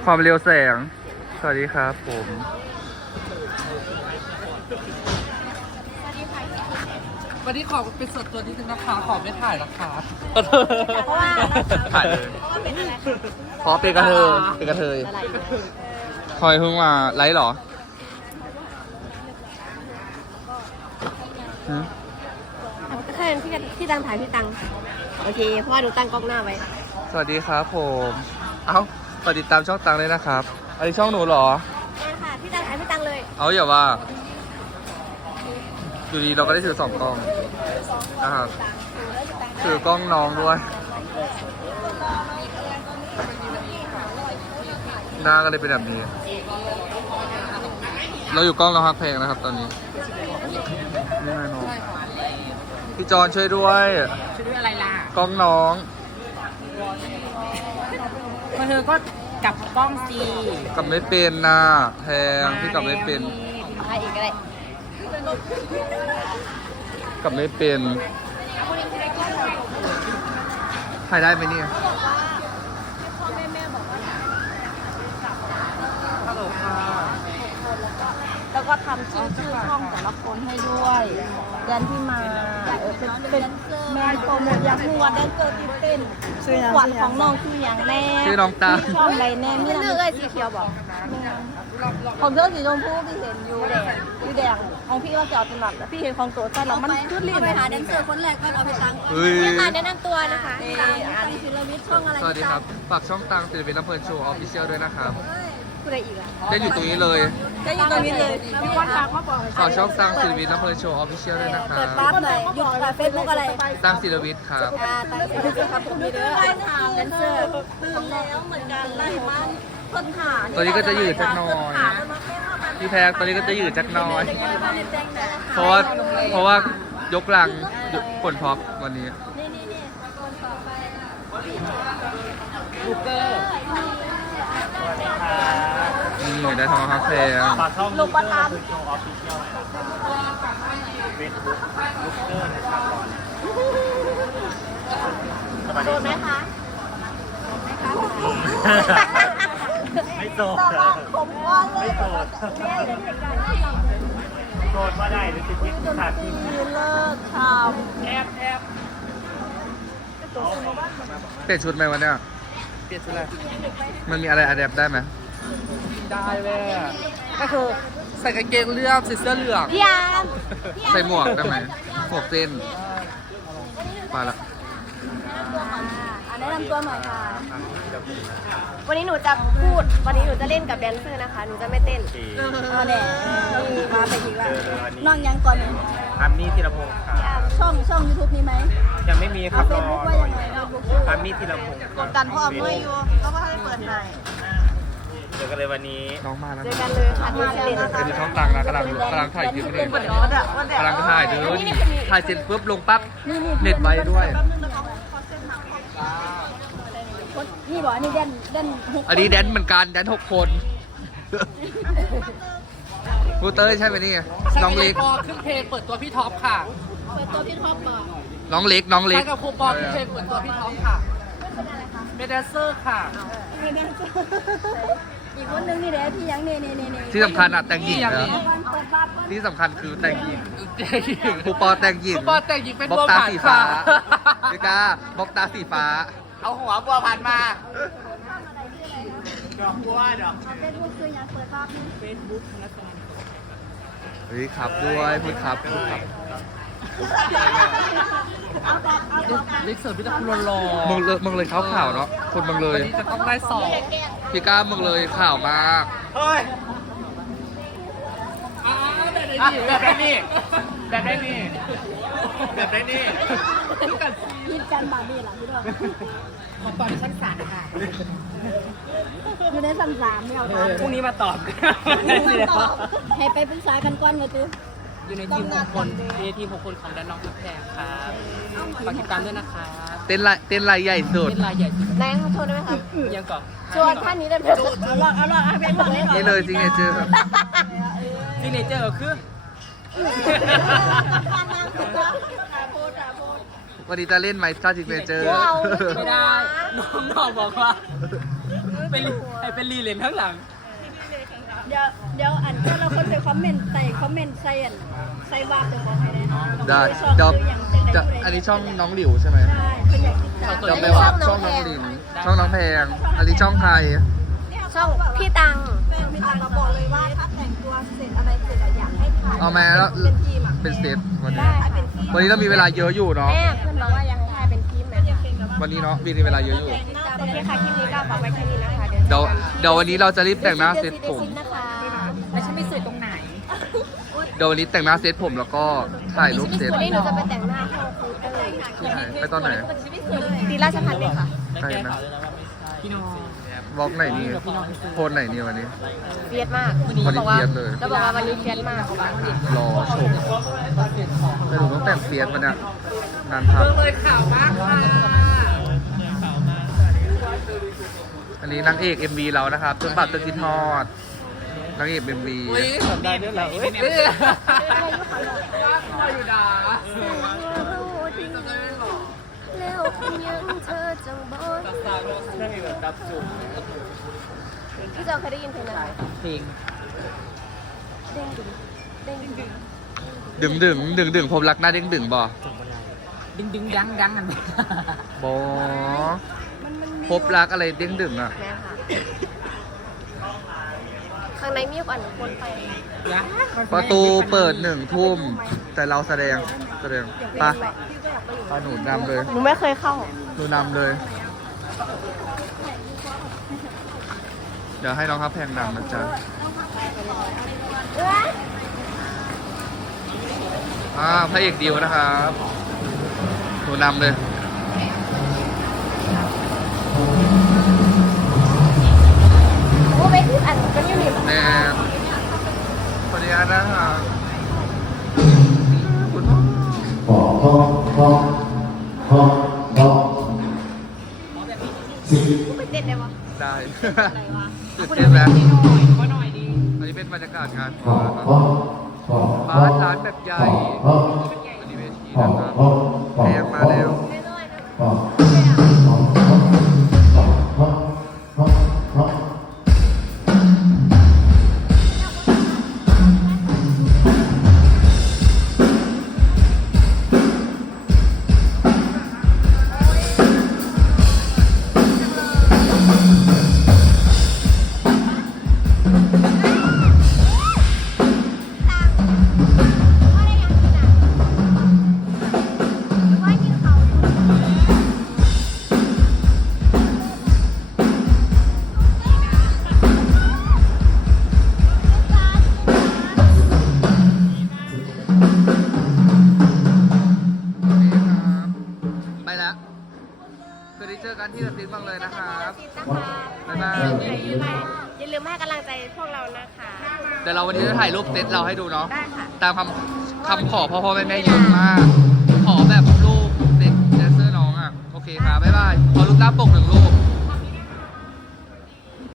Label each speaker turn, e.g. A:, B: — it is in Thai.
A: ความเร็วแสงสวัสดีครับผม
B: วันนี้ขอเป็นส่วนตัวนิดนึงนะคะขอไม่ถ่ายนะคะ
C: เพราะว่า
A: ถ่ายเลย
C: เพราะว่าเป็นอะไร
A: เพราะเป็นกระเทยเป็นกระเทย
C: อะไร
A: คอยเพิ่งมาไลฟ์เหรอฮะ
C: ก็แค่ที่ตังถ่ายพี่ตังโอเคเพราะว่าหนูตั้งกล้องหน้าไว้
A: สวัสดีครับผมเอ้าฝากติดตามช่องตังเลยนะครับอันนี้ช่องหนูเหรอ
C: นี่ค่ะพี่ตังถ่ายพี่ตังเลย
A: เอาอย่าว่าอยู่ดีเราก็ได้ถือ2 กล้องนะครับถือกล้องน้องด้วยหน้าก็เลยเป็นแบบนี้ เราอยู่กล้องเราฮักเพลงนะครับตอนนี้นี่ไงน้องพี่จอนช่วยด้วย
B: ช่วยด้วยอะไรล่ะ
A: กล้องน้อง
B: เธอก็กลับกล้องซี
A: กลับไม่เป็นนะแพงพี่กลับไม่เป็น
C: ถ่ายอีกก็ได้
A: กลับไม่เป็นถ่ายได้ไหมเนี่ย
B: ฮัลโหลค่ะ
D: แล้วก็ทำชื่อช่องแต่ละคนให้ด้วยแดนที่มาเป็นแมนโปรโมทอยากรู้ว่าแดนเซอร์ที่เป็นขวัญของน้องคืออย่างแน่
A: ชื่อน้องตา
D: ช่องไรแน่
C: นี่
D: นี่
C: เลือกเลยสีเขียวบอก
D: ของเธอสีชมพูพี่เห็นอยู่แดงอยู่แดงของพี่ว่าจะเอาเป็นหลักแต่พี่เห็นของตัวใช่หรอมันขึ้นลิ้น
C: ไปหาแดนเซอร์คนแรกก็เอาไปตัง
A: เฮ้ย
C: นี่ค่ะแนะนำตัวนะคะตังศิลวิทย์ช่องอะไร
A: สวัสดีครับ ฝากช่องตังศิลปินลำเพลินโชว์ออฟฟิเชียลด้วยนะครับ
C: ผู้ใดอีกอ่ะ
A: ได้อยู่ตรงนี้เลย
D: จะอยู่ตรงนี้เลยพี่ก้อนทักมาบอก
A: ฝากช่องตังศิลปินลำเพลินโชว์ออฟฟิเชียลด้วยนะครั
C: เปิ
A: บ
C: ดปั๊บหน่อยหยุดเฟซบุ๊กอะไร
A: ตังศิลวิทย์ครับ
C: ตังศิลวิทย์ครับผมมีเด้อ
D: ถามแดนเซอร์ตื่นแล้วเหมือนกันไล่มันคนหา
A: ตอนนี้ก็จะยืดจักหน้อยพี่แพงตอนนี้ก็จะยืดจักหน้อย เพราะว่ายกลังผลพร็อพวันนี้
B: ลูกเกอร์
A: นี่ได้ทองคำแพง
D: ลูกประทับ
C: โดนไหมคะ
E: ไม่โสด
D: แต่ว่าผมก้อนเลย
E: ไม่โสด
D: แม่เป็นเหตุการณ์ที่เรา
E: โสดว่าได้หรือติดที่ขาดที่
D: เลิกท
B: แอบแอบ
A: เปลี่ยนชุดไหมวันเนี้ย
B: เปลี่ยนชุดอะไร
A: มันมีอะไรอะแดปได้ไหม
B: ได้แม่ก็คือใส่กางเกงเหลืองใส่เสื้อเหลือง
C: พี่ยาม
A: ใส่หมวกได้ไหมหมวกเส้นไปละ
C: แนะนำตัวหน่อยค่ะ วันนี้หนูจะพูด วันนี้หนูจะเล่นกับแดนเซอร์นะคะ หนูจะไม่เต้น
D: ำมาแดดมาไปอีกแล้ว
E: วันนี้
D: น้องยังก่อนเลย
E: อามี่ธีรพงศ์ครับ
D: ช่อง YouTube มีไหม
E: ยังไม่มีครับ
D: เฟ
E: ร
D: ซ
E: อ
D: บุ๊กว่ายังไงเฟซบุ๊กชื่อ
E: อามี่ธีรพงศ์
D: รวมกันพ่ออำนวยอยู่ก็ว่าให้เปิดไหน
E: เจอกันเลยวันนี้
A: น้องมาแล้ว
C: เจอกันเลยค่ะที่เล่น
A: เป็นช่องตังนะกำลังถ่ายคลิปนี่กำลังถ่ายเด้อนี่ถ่ายเสร็จปุ๊บลงปั๊บเน็ตไวด้วย
D: นี่บอกนี่เด่นหก
A: อันนี้แดนเหมือนกันแดน6 คนกูเต้ยใช่ไหมนี่น้องเล็ก
B: ปอขึ้นเพลงเปิดตัวพี่ท็อปค่ะ
C: เปิดตัวพี่ท็อปก่อน
A: น้องเล็กน้องเล็
B: ใช้
A: ก
B: กับครูปอขึ้นเพลงเปิดตัวพี่ท็อปค่ะเป็นแดนเซอร์ค่ะ
D: อีกคนนึงนี่แหละที่ยังเน่
A: ที่สำคัญอะแต่งหญิง
B: อย่าง
A: นะ
B: นี้
A: ที่สำคัญคือแต่งหญิง
B: เด็กหญิง
A: ครูปอแต่งหญิ
B: ค
A: ง
B: รูปอแต่งหญิงเป็น
A: บล็อ
B: บั
A: ก
B: ว
A: ตา
B: ผ่าน
A: สีฟ้า
B: ค่ะ
A: พี่กาบล็อกตาสีฟ้า
E: เอาหัวบัวผ่านมาดอกบัวดอก
D: เฟซบุ๊กคือยังเปิดภาพนี่
A: เฮ้ยครับด้วยพูดครับพูดครับ
B: เล็กเสิร์ฟพี่ตะคุรอ
A: มึงเลยเขาข่าวเนาะคนมึงเล
B: วัน
A: ย
B: นี้จะต้องได้สอบ
A: พี่ก้ามึงเลยข่าวมาก
E: เฮ้ย
B: แบบได้นี่แบบได้นี่
E: แบบไหนนี่
D: ยินกันบาร์บี้หลังพี่ด้วย
B: ของตอนชั้นศาลค่ะ
D: อยู่ในสันสามไม่เอาตาม
E: พรุ่งนี้มาตอบ
D: ให้ไปปรึกษากันก่อนมาตื้อ
B: อยู่ในทีม6 คนอยู่ในทีม6 คนของด้านน้องแพงครับฝากติดตามด้วยนะคะ
A: เต้นลายใหญ่สุด
B: เป็นรายใหญ่สุด
C: แรงโทษได้ไหมคะ
B: ยังก่อน
C: ชวนท่านนี้ได้ไหม
D: เอาลองเอาเป็นบอกเลย
A: นี่เลยจริงเจอร์
B: ซิเนเจอร์คือ
A: วันนี้จะเล่นไหมชาติเจอร์
B: ไม่ได้น้องบอกว่าเป็นรีเลนข้างหลัง
D: เดี๋ยวอันเราคนไปคอมเมนต์ใส่ว่าเจ้าของให้ได้
A: ได้เดี๋ยวอันนี้ช่องน้องหลิวใช่ไหม
D: ใช่เป็นอย่างที่จ้า
A: จะไปว่าช่องน้องหลิวช่องน้องแพงอันนี้ช่องใคร
C: ช่องพี่ตัง
D: พี่ตังเราบอกเลยว่าถ้าแต่งตัวเสร็จอะไรเสร็จอยากให้ถ่าย
A: เอามาแล้ว
D: เป็นทีมอ่ะ
A: เป็นเซตวันนี้
D: ได้เป็นทีม
A: วันนี้เรามีเวลาเยอะอยู่เนาะ
C: แม่เพื่อนบอกว่ายังให้เป็นทีมนะ
A: วันนี้เนาะมีเวลาเยอะอยู่
C: โอเคค่ะคลิปนี้ก็ฝากไว้แค่นี้นะคะ
A: เดี๋ยววันนี้เราจะรีบแต่งหน้าเซตผม
C: นะคะ
D: แล้วฉันไม่สวยตรงไหน
A: เดี๋ยววันนี้แต่งหน้าเซตผมแล้วก็ถ่ายรูปเซต
C: วันนี้หนูจะไปแต่งหน้าห้องครูเต้ย
A: ที่ไหนไปตอนไหน
C: ตีราชพัฒน์เลยค่ะ
A: ใครนะ
B: พี่น้อง
A: วอล์กไหนนี่โพสไหนนี่วันนี้
C: เฟียสมาก
A: วันนี้
C: บอกว่า
A: เฟียสเลย
C: แล้วบอกว่าวันนี้เฟียสมาก
A: รอชมแต่หนูต้องแต่งเฟียสมันเนี่ยนานพัก
B: เลยข่าวมากค่ะ
A: อันนี้นางเอก MV เรานะครับจนบัตรจะกินทอดนางเอก MV
B: ทำได้ด้วยเหรอเอ้ยอยู่ด่า
C: แล้วเป็นยังเธอจังบ่อยพี่เจ้าเคยได้ยินเพลงอะไร
B: เพลง
C: เด้งดึงเด้งดึง
A: ดึงพบรักหน้าเด้งดึงบ่
B: ดึงดังกัน
A: บอพบรักอะไรเด้งดึงอ่ะ
C: แม่ค่ะข้างในมีอันคนไป
A: ประตูเปิด1 ทุ่มแต่เราแสดงปะพาหนูนำเลย
C: หนูไม่เคยเข้า
A: หนูนำเลย เดี๋ยวให้น้องครับแพงนำนะจ๊ะพระเอกดิวนะครับหนูนำเลย
C: โอ้ไม่คืออันมันอยู่นี่
A: แน่ขออนุญาตนะครับคุณพ่อ
C: ไปเต้นได้ปะ
A: ได้ตื่นเต้นแล้วอันนี้เป็นบรรยากาศงานบ้านร้านแบบใหญ่อันนี้เวทีนะครับแพงมาแล้ว ไปแล้วคืนนี้เจอกันที่สติบ้างเลยนะครับ บ๊ายบาย
C: อย่าลืมให้กำลังใจพวกเรานะคะ
A: เดี๋ยวเราวันนี้จะถ่ายรูปเซตเราให้ดูเนาะ
C: ได้ค่ะ
A: ตามคำขอพ่อแม่เยอะมาก ขอแบบรูปเซตแดนเซอร์น้องอ่ะ โอเคครับบ๊ายบาย ขอรูปหน้าปก1 รูป